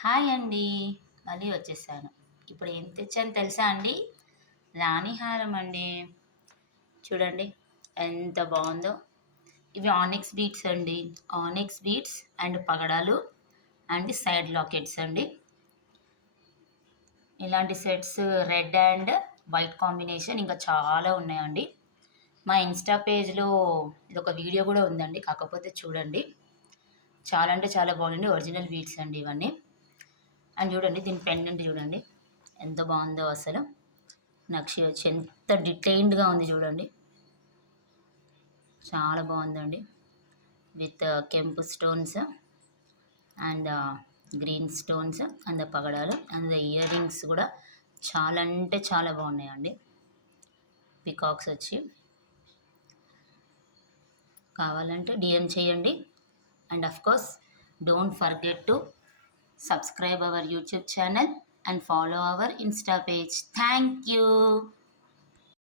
Hi అండి. మళ్ళీ వచ్చేసాను. ఇప్పుడు ఏం తెచ్చాను తెలుసా అండి? రాణి హారం అండి. చూడండి ఎంత బావుందో. ఇవి ఆనిక్స్ బీడ్స్ అండి. ఆనిక్స్ బీడ్స్ అండ్ పగడాలు అండ్ సైడ్ లాకెట్స్ అండి. ఇలాంటి sets red and white combination ఇంకా చాలా ఉన్నాయండి. మా ఇన్‌స్టా పేజ్‌లో ఇదొక వీడియో గూడా ఉందండి. కాకపోతే చూడండి. చాలా అంటే చాలా బాగుందండి. ఒరిజినల్ బీడ్స్ అండి ఇవన్నీ. అండ్ చూడండి దీని పెండెంట్ చూడండి ఎంత బాగుందో అసలు. నక్షి వచ్చి ఎంత డిటైన్డ్గా ఉంది చూడండి. చాలా బాగుందండి. విత్ కెంపు stones and green stones and పగడాలు అండ్ ఇయర్ రింగ్స్ కూడా చాలా అంటే చాలా బాగున్నాయండి. పికాక్స్ వచ్చి కావాలంటే డిఎం చేయండి. And of course don't forget to subscribe our YouTube channel and follow our Insta page. Thank you.